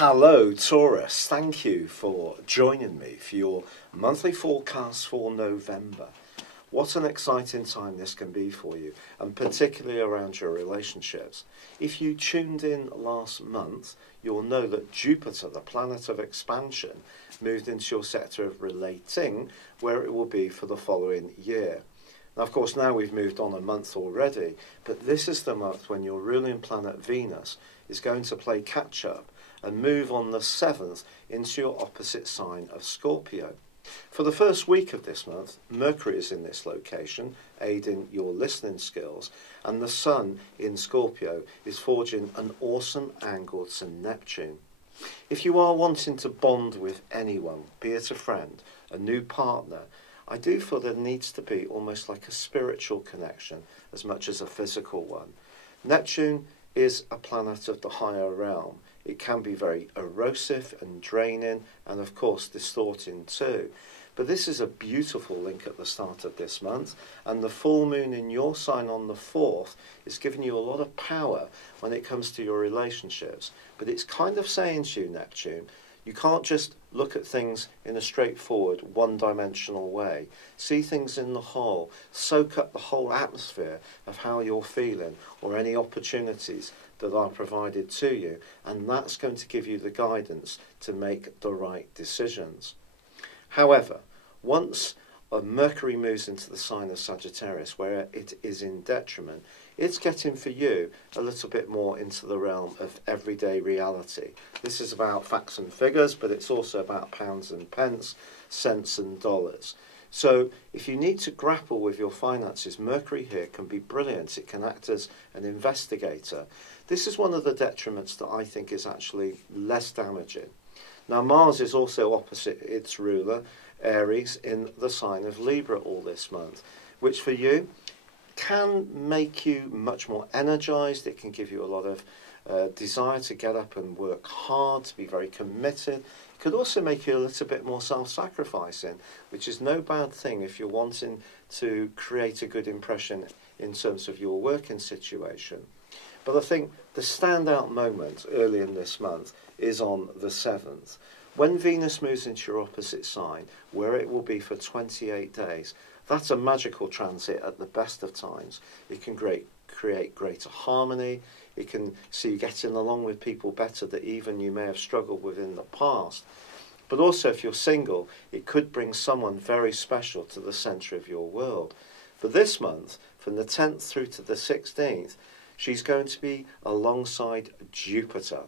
Hello Taurus, thank you for joining me for your monthly forecast for November. What an exciting time this can be for you, and particularly around your relationships. If you tuned in last month, you'll know that Jupiter, the planet of expansion, moved into your sector of relating, where it will be for the following year. Now, of course, now we've moved on a month already, but this is the month when your ruling planet Venus is going to play catch-up and move on the 7th into your opposite sign of Scorpio. For the first week of this month, Mercury is in this location, aiding your listening skills, and the Sun in Scorpio is forging an awesome angle to Neptune. If you are wanting to bond with anyone, be it a friend, a new partner, I do feel there needs to be almost like a spiritual connection as much as a physical one. Neptune is a planet of the higher realm. It can be very erosive and draining and of course distorting too. But this is a beautiful link at the start of this month, and the full moon in your sign on the 4th is giving you a lot of power when it comes to your relationships. But it's kind of saying to you, Neptune, you can't just look at things in a straightforward, one-dimensional way. See things in the whole. Soak up the whole atmosphere of how you're feeling or any opportunities that are provided to you, and that's going to give you the guidance to make the right decisions. However, once Mercury moves into the sign of Sagittarius, where it is in detriment, it's getting for you a little bit more into the realm of everyday reality. This is about facts and figures, but it's also about pounds and pence, cents and dollars. So if you need to grapple with your finances, Mercury here can be brilliant. It can act as an investigator. This is one of the detriments that I think is actually less damaging. Now, Mars is also opposite its ruler, Aries, in the sign of Libra all this month, which for you can make you much more energized. It can give you a lot of desire to get up and work hard, to be very committed. It could also make you a little bit more self-sacrificing, which is no bad thing if you're wanting to create a good impression in terms of your working situation. But I think the standout moment early in this month is on the 7th. When Venus moves into your opposite sign, where it will be for 28 days, that's a magical transit at the best of times. It can create greater harmony. It can see you getting along with people better that even you may have struggled with in the past. But also, if you're single, it could bring someone very special to the centre of your world. For this month, from the 10th through to the 16th, she's going to be alongside Jupiter.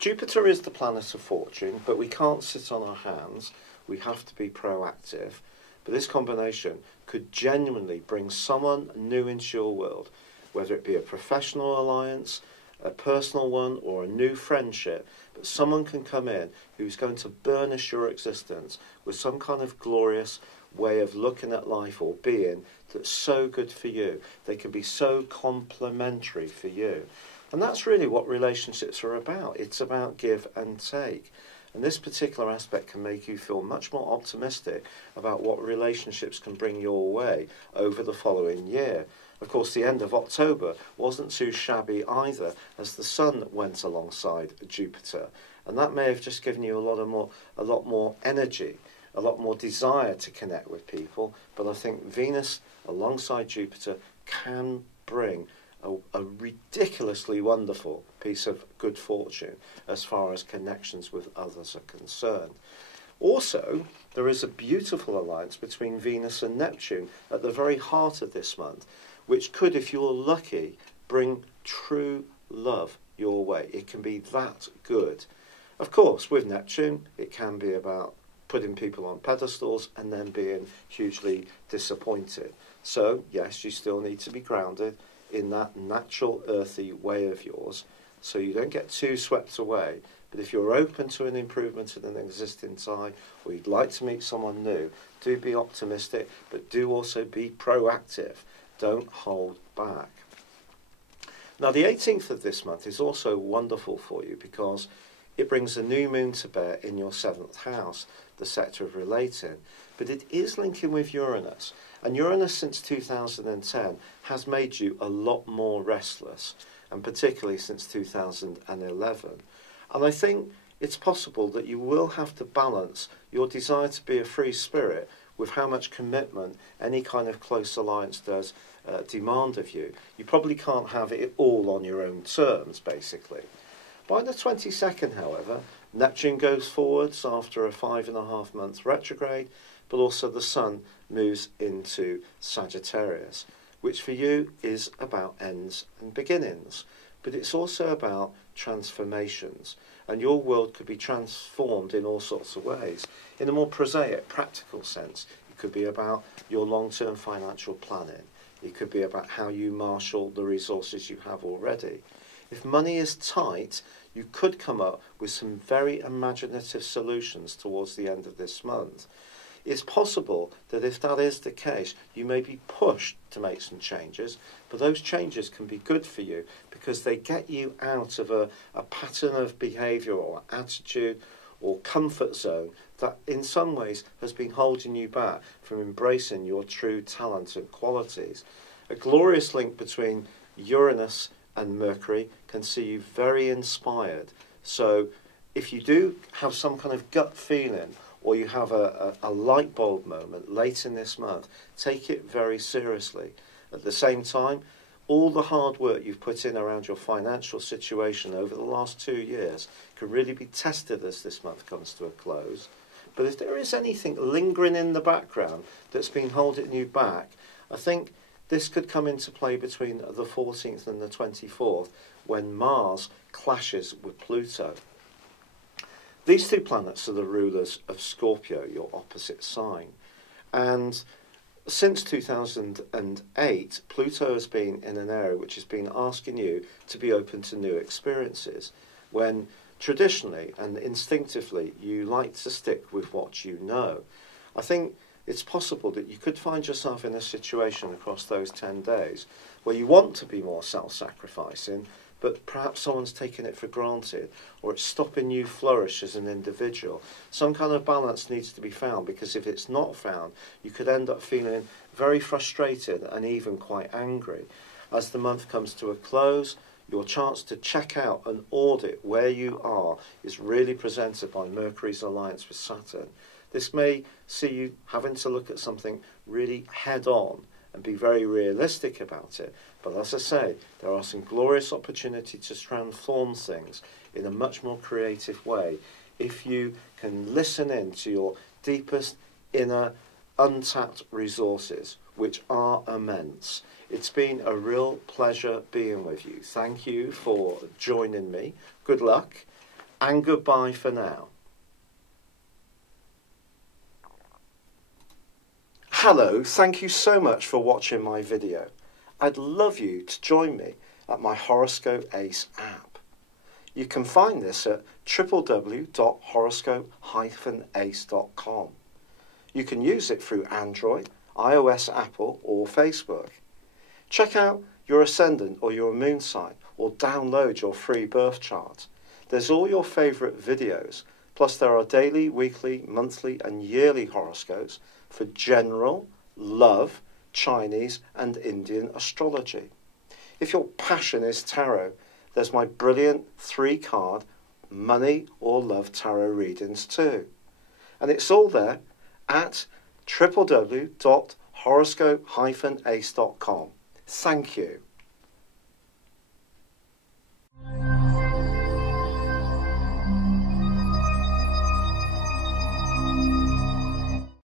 Jupiter is the planet of fortune, but we can't sit on our hands. We have to be proactive. But this combination could genuinely bring someone new into your world, whether it be a professional alliance, a personal one, or a new friendship. But someone can come in who's going to burnish your existence with some kind of glorious way of looking at life or being that's so good for you. They can be so complementary for you. And that's really what relationships are about. It's about give and take. And this particular aspect can make you feel much more optimistic about what relationships can bring your way over the following year. Of course, the end of October wasn't too shabby either, as the Sun went alongside Jupiter. And that may have just given you a lot more energy, a lot more desire to connect with people. But I think Venus alongside Jupiter can bring a ridiculously wonderful piece of good fortune as far as connections with others are concerned. Also, there is a beautiful alliance between Venus and Neptune at the very heart of this month, which could, if you're lucky, bring true love your way. It can be that good. Of course, with Neptune, it can be about putting people on pedestals and then being hugely disappointed. So, yes, you still need to be grounded in that natural earthy way of yours, so you don't get too swept away. But if you're open to an improvement in an existing tie, or you'd like to meet someone new, do be optimistic, but do also be proactive. Don't hold back. Now, the 18th of this month is also wonderful for you because it brings a new moon to bear in your 7th house, the sector of relating. But it is linking with Uranus. And Uranus since 2010 has made you a lot more restless, and particularly since 2011. And I think it's possible that you will have to balance your desire to be a free spirit with how much commitment any kind of close alliance does demand of you. You probably can't have it all on your own terms, basically. By the 22nd, however, Neptune goes forwards after a 5.5-month retrograde, but also the Sun moves into Sagittarius, which for you is about ends and beginnings. But it's also about transformations, and your world could be transformed in all sorts of ways. In a more prosaic, practical sense, it could be about your long-term financial planning. It could be about how you marshal the resources you have already. If money is tight, you could come up with some very imaginative solutions towards the end of this month. It's possible that if that is the case, you may be pushed to make some changes, but those changes can be good for you because they get you out of a pattern of behaviour or attitude or comfort zone that in some ways has been holding you back from embracing your true talent and qualities. A glorious link between Uranus and Mercury can see you very inspired. So if you do have some kind of gut feeling, or you have a light bulb moment late in this month, take it very seriously. At the same time, all the hard work you've put in around your financial situation over the last 2 years can really be tested as this month comes to a close. But if there is anything lingering in the background that's been holding you back, I think this could come into play between the 14th and the 24th when Mars clashes with Pluto. These two planets are the rulers of Scorpio, your opposite sign. And since 2008, Pluto has been in an area which has been asking you to be open to new experiences, when traditionally and instinctively you like to stick with what you know. I think it's possible that you could find yourself in a situation across those 10 days where you want to be more self-sacrificing, but perhaps someone's taken it for granted, or it's stopping you flourish as an individual. Some kind of balance needs to be found, because if it's not found, you could end up feeling very frustrated and even quite angry. As the month comes to a close, your chance to check out and audit where you are is really presented by Mercury's alliance with Saturn. This may see you having to look at something really head-on and be very realistic about it. But as I say, there are some glorious opportunities to transform things in a much more creative way if you can listen in to your deepest inner untapped resources, which are immense. It's been a real pleasure being with you. Thank you for joining me. Good luck and goodbye for now. Hello, thank you so much for watching my video. I'd love you to join me at my Horoscope Ace app. You can find this at www.horoscope-ace.com. You can use it through Android, iOS, Apple or Facebook. Check out your ascendant or your moon sign, or download your free birth chart. There's all your favourite videos, plus there are daily, weekly, monthly and yearly horoscopes for general, love, Chinese and Indian astrology. If your passion is tarot, there's my brilliant 3-card money or love tarot readings too. And it's all there at www.horoscope-ace.com. Thank you.